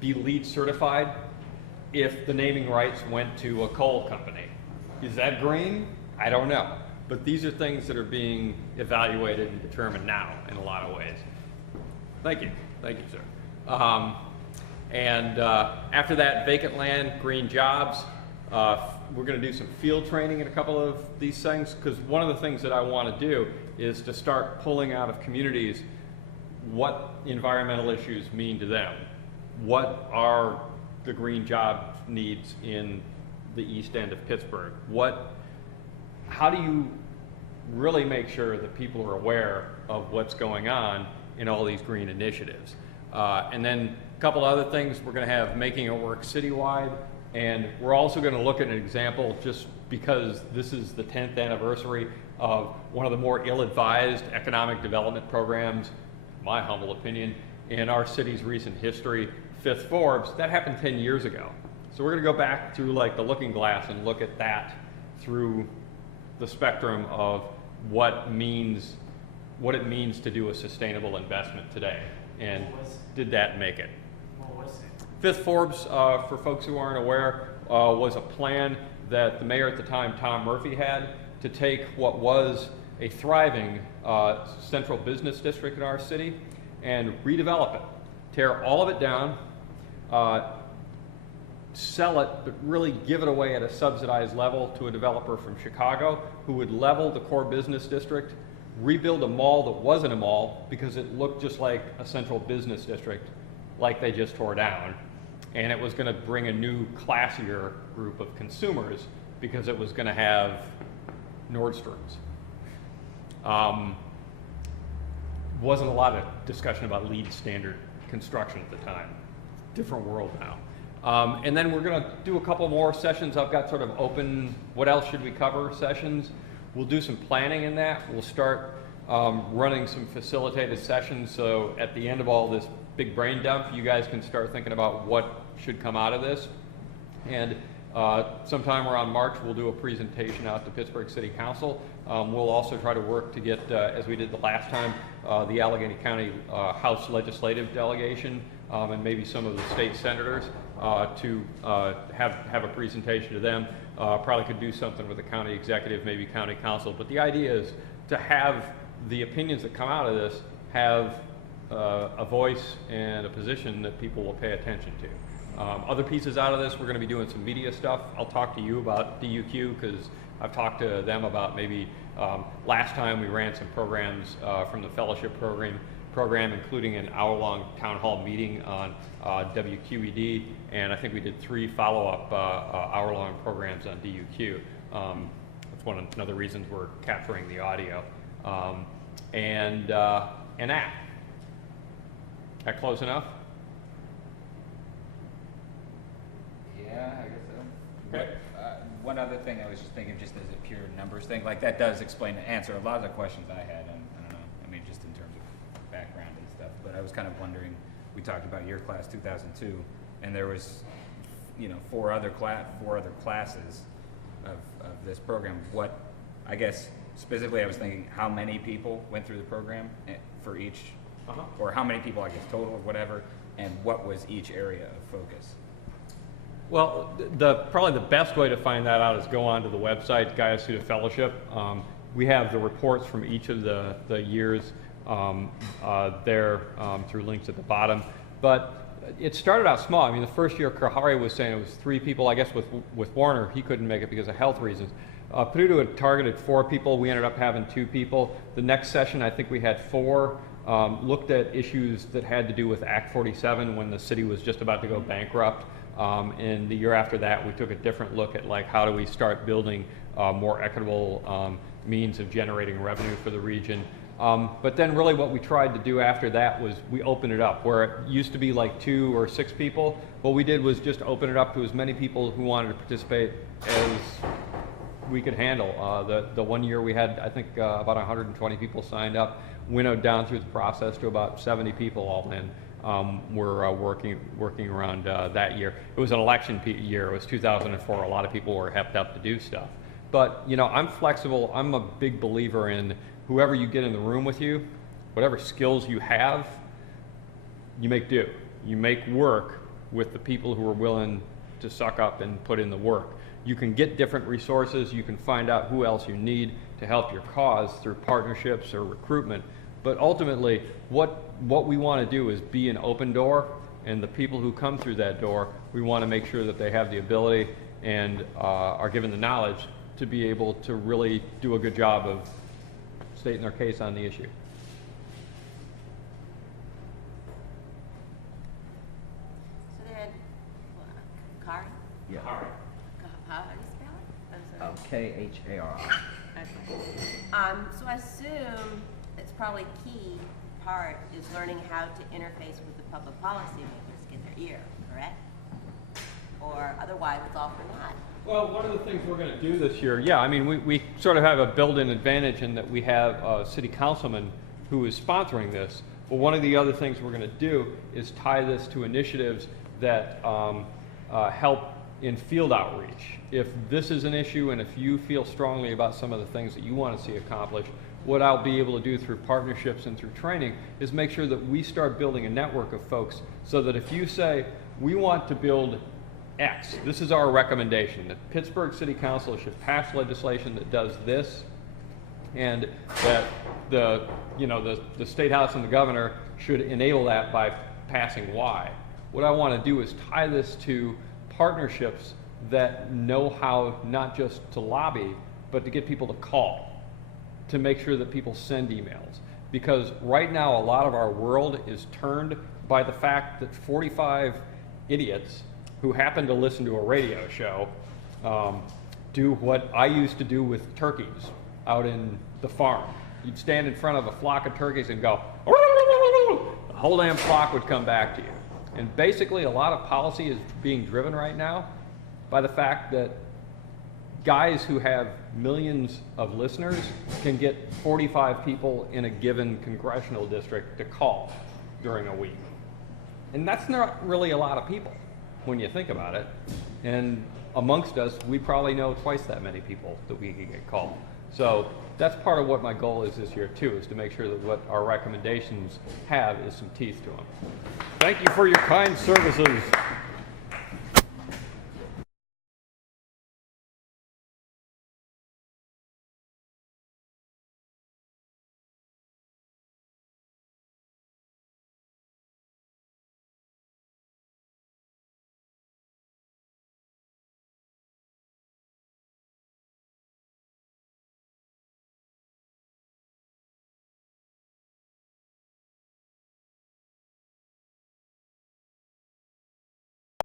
be LEED certified if the naming rights went to a coal company. Is that green? I don't know. But these are things that are being evaluated and determined now in a lot of ways. Thank you, sir. After that, vacant land, green jobs. We're going to do some field training in a couple of these things, because one of the things that I want to do is to start pulling out of communities what environmental issues mean to them. What are the green job needs in the east end of Pittsburgh? How do you really make sure that people are aware of what's going on in all these green initiatives? And then a couple other things, we're going to have making it work citywide, and we're also going to look at an example, just because this is the 10th anniversary of one of the more ill-advised economic development programs, my humble opinion, in our city's recent history, Fifth Forbes. That happened 10 years ago. So we're going to go back through like the looking glass and look at that through the spectrum of what it means to do a sustainable investment today. And did that make it? What was it? Fifth Forbes, for folks who aren't aware, was a plan that the mayor at the time, Tom Murphy, had to take what was a thriving central business district in our city and redevelop it, tear all of it down, sell it, but really give it away at a subsidized level to a developer from Chicago who would level the core business district, rebuild a mall that wasn't a mall because it looked just like a central business district like they just tore down. And it was going to bring a new, classier group of consumers because it was going to have Nordstroms. Wasn't a lot of discussion about LEED standard construction at the time. Different world now. And then we're going to do a couple more sessions. I've got sort of open, what else should we cover sessions. We'll do some planning in that. We'll start running some facilitated sessions, so at the end of all this big brain dump, you guys can start thinking about what should come out of this. And sometime around March, we'll do a presentation out to Pittsburgh City Council. We'll also try to work to get, as we did the last time, the Allegheny County House Legislative Delegation and maybe some of the state senators to have a presentation to them. Probably could do something with the county executive, maybe county council. But the idea is to have the opinions that come out of this have a voice and a position that people will pay attention to. Other pieces out of this, we're going to be doing some media stuff. I'll talk to you about DUQ because I've talked to them about maybe last time we ran some programs from the fellowship program, including an hour-long town hall meeting on WQED, and I think we did 3 follow-up hour-long programs on DUQ. That's one of the reasons we're capturing the audio. And that. That close enough? Yeah, I guess so. Okay. One other thing I was just thinking, just as a pure numbers thing, like that does explain and answer a lot of the questions I had, and I don't know, I mean, just in terms of background and stuff, but I was kind of wondering, we talked about your class 2002, and there was, 4 other classes of this program. What, I guess, specifically I was thinking, how many people went through the program for each, or how many people, I guess, total or whatever, and what was each area of focus? Well, probably the best way to find that out is go onto the website, Guyasuta Fellowship. We have the reports from each of the years there through links at the bottom. But it started out small. I mean, the first year, Kahari was saying it was 3 people. I guess with Warner, he couldn't make it because of health reasons. Peduto had targeted 4 people. We ended up having 2 people. The next session, I think we had 4. Looked at issues that had to do with Act 47 when the city was just about to go bankrupt. And the year after that, we took a different look at like how do we start building more equitable means of generating revenue for the region. But then really what we tried to do after that was we opened it up. Where it used to be like 2 or 6 people, what we did was just open it up to as many people who wanted to participate as we could handle. The one year we had, I think, about 120 people signed up, winnowed down through the process to about 70 people all in. Were working around that year. It was an election year. It was 2004. A lot of people were hepped up to do stuff. But I'm flexible. I'm a big believer in whoever you get in the room with you, whatever skills you have, you make do. You make work with the people who are willing to suck up and put in the work. You can get different resources, you can find out who else you need to help your cause through partnerships or recruitment, but ultimately what we want to do is be an open door, and the people who come through that door, we want to make sure that they have the ability and are given the knowledge to be able to really do a good job of stating their case on the issue. So then, Kari? Yeah. How do you spell it? I'm sorry. Khari. Okay. So I assume it's probably key part is learning how to interface with the public policymakers, get their ear, correct? Or otherwise it's all for naught. Well, one of the things we're going to do this year, yeah, I mean, we sort of have a built-in advantage in that we have a city councilman who is sponsoring this. But one of the other things we're going to do is tie this to initiatives that help in field outreach. If this is an issue and if you feel strongly about some of the things that you want to see accomplished, what I'll be able to do through partnerships and through training is make sure that we start building a network of folks so that if you say, we want to build X, this is our recommendation, that Pittsburgh City Council should pass legislation that does this, and that the State House and the governor should enable that by passing Y. What I want to do is tie this to partnerships that know how not just to lobby, but to get people to call, to make sure that people send emails. Because right now, a lot of our world is turned by the fact that 45 idiots who happen to listen to a radio show do what I used to do with turkeys out in the farm. You'd stand in front of a flock of turkeys and go, the whole damn flock would come back to you. And basically, a lot of policy is being driven right now by the fact that guys who have millions of listeners can get 45 people in a given congressional district to call during a week. And that's not really a lot of people when you think about it. And amongst us, we probably know twice that many people that we can get called. So that's part of what my goal is this year too, is to make sure that what our recommendations have is some teeth to them. Thank you for your kind services.